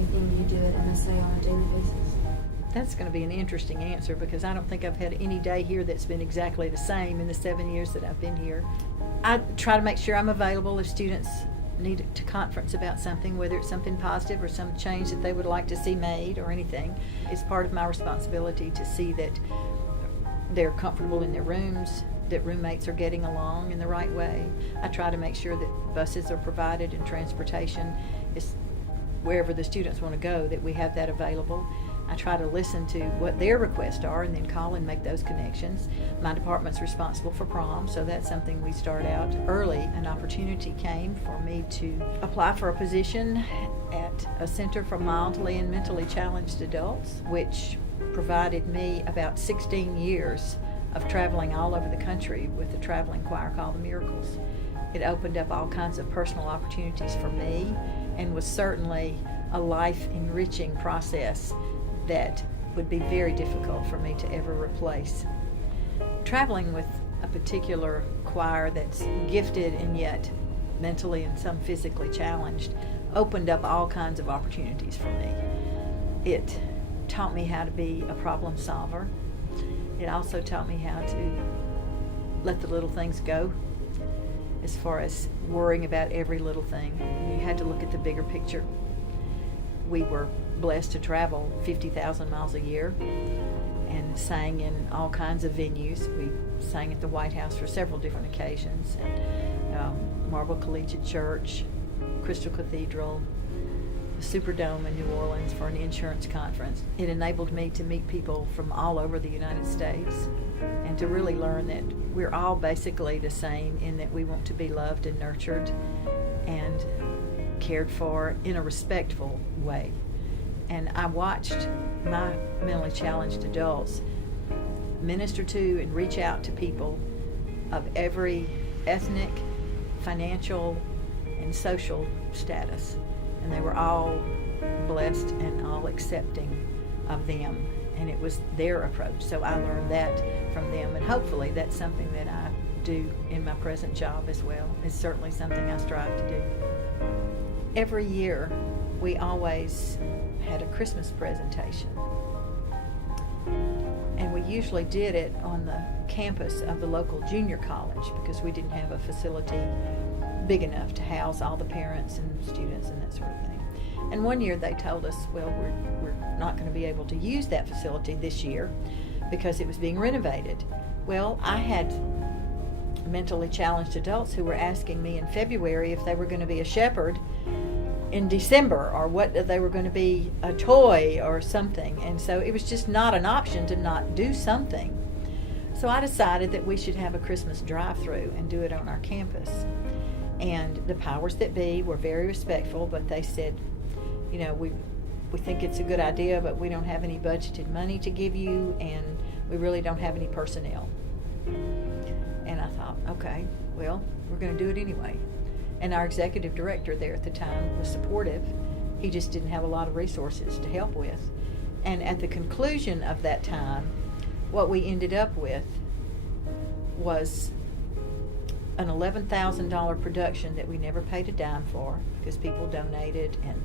everything you do at MSA on a daily basis? That's going to be an interesting answer because I don't think I've had any day here that's been exactly the same in the 7 years that I've been here. I try to make sure I'm available if students need to conference about something, whether it's something positive or some change that they would like to see made or anything. It's part of my responsibility to see that they're comfortable in their rooms, that roommates are getting along in the right way. I try to make sure that buses are provided and transportation is wherever the students want to go, that we have that available. I try to listen to what their requests are and then call and make those connections. My department's responsible for prom, so that's something we start out early. An opportunity came for me to apply for a position at a center for mildly and mentally challenged adults, which provided me about 16 years of traveling all over the country with a traveling choir called the Miracles. It opened up all kinds of personal opportunities for me and was certainly a life-enriching process that would be very difficult for me to ever replace. Traveling with a particular choir that's gifted and yet mentally and some physically challenged opened up all kinds of opportunities for me. It taught me how to be a problem solver. It also taught me how to let the little things go as far as worrying about every little thing. You had to look at the bigger picture. We were blessed to travel 50,000 miles a year and sang in all kinds of venues. We sang at the White House for several different occasions, and Marble Collegiate Church, Crystal Cathedral, the Superdome in New Orleans for an insurance conference. It enabled me to meet people from all over the United States and to really learn that we're all basically the same in that we want to be loved and nurtured and cared for in a respectful way. And I watched my mentally challenged adults minister to and reach out to people of every ethnic, financial, and social status. And they were all blessed and all accepting of them. And it was their approach. So I learned that from them. And hopefully that's something that I do in my present job as well. It's certainly something I strive to do. Every year, we always had a Christmas presentation. And we usually did it on the campus of the local junior college because we didn't have a facility big enough to house all the parents and students and that sort of thing. And one year they told us, well, we're not going to be able to use that facility this year because it was being renovated. Well, I had mentally challenged adults who were asking me in February if they were going to be a shepherd in December or what they were going to be, a toy or something. And so it was just not an option to not do something. So I decided that we should have a Christmas drive-through and do it on our campus. And the powers that be were very respectful, but they said, you know, we think it's a good idea, but we don't have any budgeted money to give you, and we really don't have any personnel. And I thought, okay, well, we're going to do it anyway. And our executive director there at the time was supportive. He just didn't have a lot of resources to help with. And at the conclusion of that time, what we ended up with was an $11,000 production that we never paid a dime for because people donated, and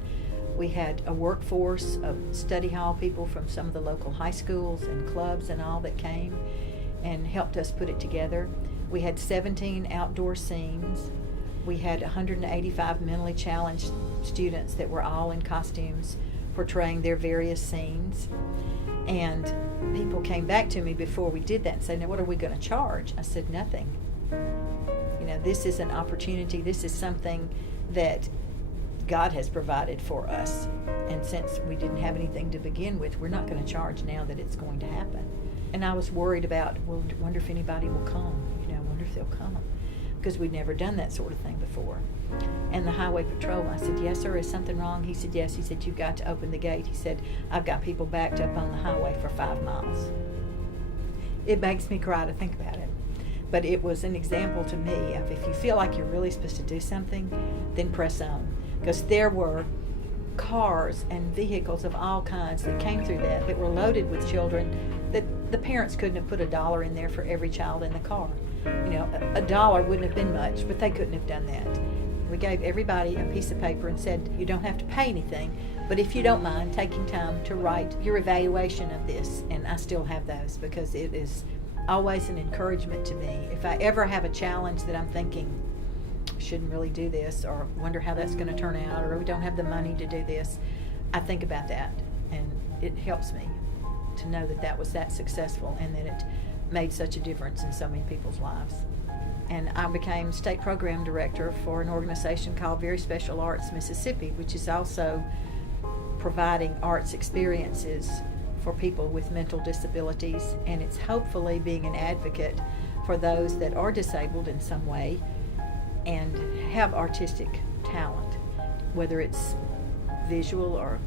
we had a workforce of study hall people from some of the local high schools and clubs and all that came and helped us put it together. We had 17 outdoor scenes. We had 185 mentally challenged students that were all in costumes portraying their various scenes. And people came back to me before we did that and said, now what are we going to charge? I said, nothing. You know, this is an opportunity. This is something that God has provided for us. And since we didn't have anything to begin with, we're not going to charge now that it's going to happen. And I was worried about, well, I wonder if anybody will come. You know, I wonder if they'll come. Because we'd never done that sort of thing before. And the highway patrol, I said, yes, sir, is something wrong? He said, yes. He said, you've got to open the gate. He said, I've got people backed up on the highway for 5 miles. It makes me cry to think about it. But it was an example to me of if you feel like you're really supposed to do something, then press on. Because there were cars and vehicles of all kinds that came through that were loaded with children that the parents couldn't have put $1 in there for every child in the car. You know, $1 wouldn't have been much, but they couldn't have done that. We gave everybody a piece of paper and said, you don't have to pay anything, but if you don't mind taking time to write your evaluation of this. And I still have those because it is always an encouragement to me. If I ever have a challenge that I'm thinking, I shouldn't really do this, or wonder how that's going to turn out, or we don't have the money to do this, I think about that, and it helps me to know that that was that successful and that it made such a difference in so many people's lives. And I became state program director for an organization called Very Special Arts Mississippi, which is also providing arts experiences for people with mental disabilities, and it's hopefully being an advocate for those that are disabled in some way and have artistic talent, whether it's visual or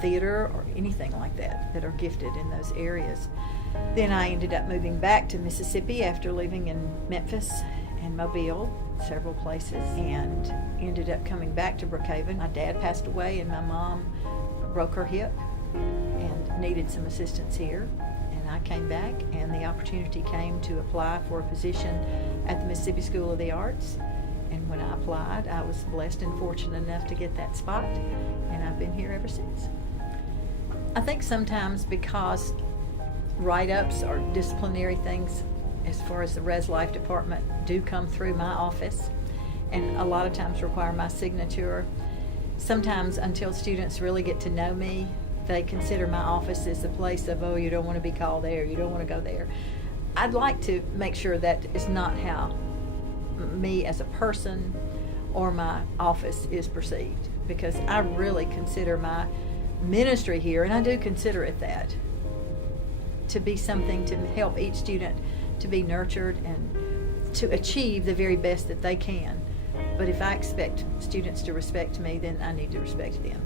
theater or anything like that, that are gifted in those areas. Then I ended up moving back to Mississippi after living in Memphis and Mobile, several places, and ended up coming back to Brookhaven. My dad passed away and my mom broke her hip and needed some assistance here. And I came back, and the opportunity came to apply for a position at the Mississippi School of the Arts. And when I applied, I was blessed and fortunate enough to get that spot, and I've been here ever since. I think sometimes because write-ups or disciplinary things as far as the Res Life Department do come through my office, and a lot of times require my signature, sometimes until students really get to know me, they consider my office as a place of, oh, you don't want to be called there, you don't want to go there. I'd like to make sure that is not how me as a person or my office is perceived, because I really consider my ministry here, and I do consider it that, to be something to help each student to be nurtured and to achieve the very best that they can. But if I expect students to respect me, then I need to respect them.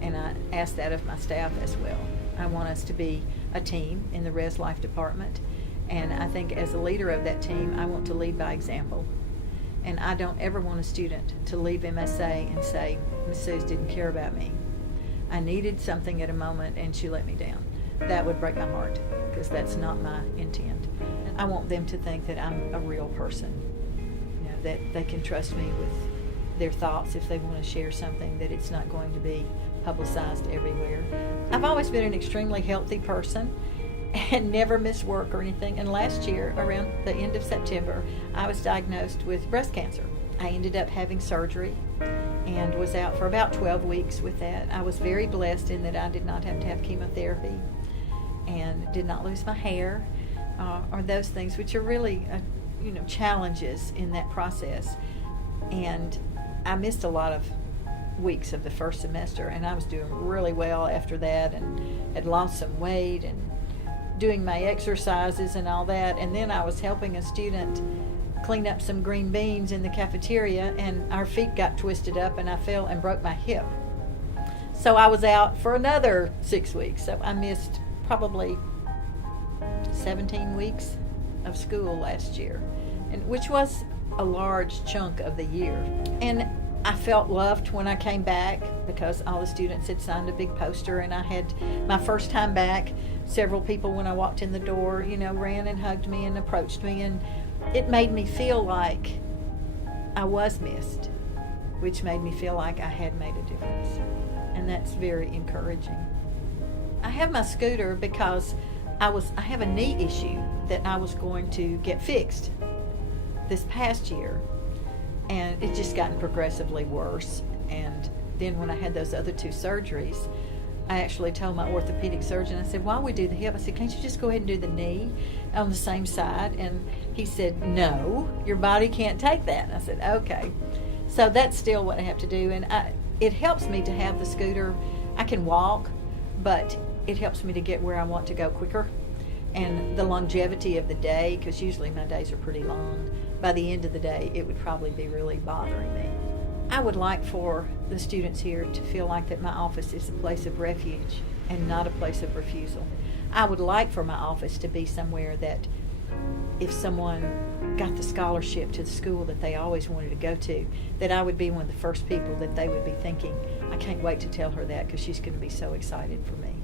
And I ask that of my staff as well. I want us to be a team in the Res Life Department. And I think as a leader of that team, I want to lead by example. And I don't ever want a student to leave MSA and say, Miss Suze didn't care about me. I needed something at a moment and she let me down. That would break my heart, because that's not my intent. I want them to think that I'm a real person, you know, that they can trust me with their thoughts if they want to share something, that it's not going to be publicized everywhere. I've always been an extremely healthy person and never missed work or anything. And last year, around the end of September, I was diagnosed with breast cancer. I ended up having surgery and was out for about 12 weeks with that. I was very blessed in that I did not have to have chemotherapy and did not lose my hair, or those things which are really challenges in that process. And I missed a lot of weeks of the first semester, and I was doing really well after that and had lost some weight and doing my exercises and all that. And then I was helping a student clean up some green beans in the cafeteria, and our feet got twisted up and I fell and broke my hip. So I was out for another 6 weeks. So I missed probably 17 weeks of school last year, and which was a large chunk of the year. And I felt loved when I came back, because all the students had signed a big poster, and I had my first time back. Several people, when I walked in the door, ran and hugged me and approached me, and it made me feel like I was missed, which made me feel like I had made a difference. And that's very encouraging. I have my scooter because I have a knee issue that I was going to get fixed this past year, and it's just gotten progressively worse. And then when I had those other 2 surgeries, I actually told my orthopedic surgeon, I said, while we do the hip, I said, can't you just go ahead and do the knee on the same side? And he said, no, your body can't take that. And I said, okay. So that's still what I have to do. And it helps me to have the scooter. I can walk, but it helps me to get where I want to go quicker. And the longevity of the day, because usually my days are pretty long, by the end of the day, it would probably be really bothering me. I would like for the students here to feel like that my office is a place of refuge and not a place of refusal. I would like for my office to be somewhere that if someone got the scholarship to the school that they always wanted to go to, that I would be one of the first people that they would be thinking, I can't wait to tell her that because she's going to be so excited for me.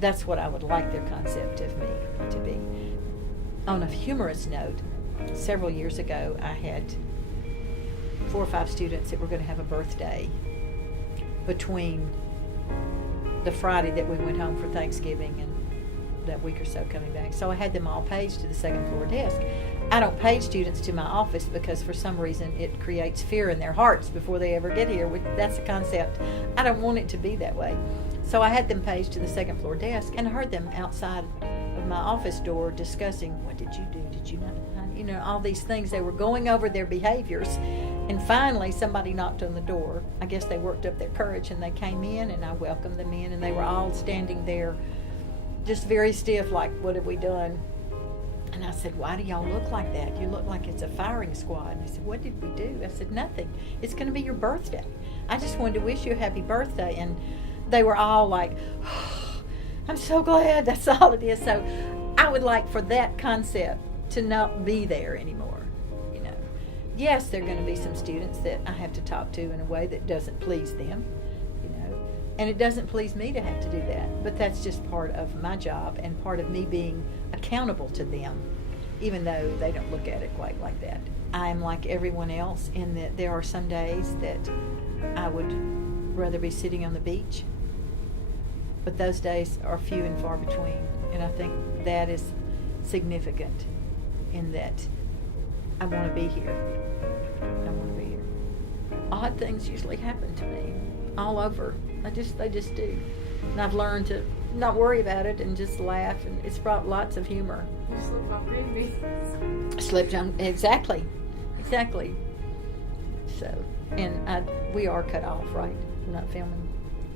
That's what I would like their concept of me to be. On a humorous note, several years ago I had 4 or 5 students that were going to have a birthday between the Friday that we went home for Thanksgiving and that week or so coming back. So I had them all paged to the second floor desk. I don't page students to my office because for some reason it creates fear in their hearts before they ever get here. That's a concept. I don't want it to be that way. So I had them paged to the second floor desk and heard them outside of my office door discussing, what did you do? Did you not? You know, all these things. They were going over their behaviors. And finally somebody knocked on the door. I guess they worked up their courage and they came in and I welcomed them in and they were all standing there just very stiff, like, what have we done? And I said, why do y'all look like that? You look like it's a firing squad. And they said, what did we do? I said, nothing. It's going to be your birthday. I just wanted to wish you a happy birthday. And they were all like, oh, I'm so glad. That's all it is. So I would like for that concept to not be there anymore. You know, yes, there are going to be some students that I have to talk to in a way that doesn't please them. And it doesn't please me to have to do that, but that's just part of my job and part of me being accountable to them, even though they don't look at it quite like that. I'm like everyone else in that there are some days that I would rather be sitting on the beach, but those days are few and far between, and I think that is significant in that I want to be here. I want to be here. Odd things usually happen to me all over. They just do. And I've learned to not worry about it and just laugh, and it's brought lots of humor. You slipped on green beans. Slipped on, exactly. So, and we are cut off, right? We're not filming.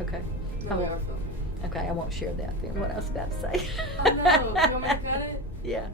Okay. No, we are filming. Okay, I won't share that then. What I was about to say. Oh no, you want me to cut it? Yeah.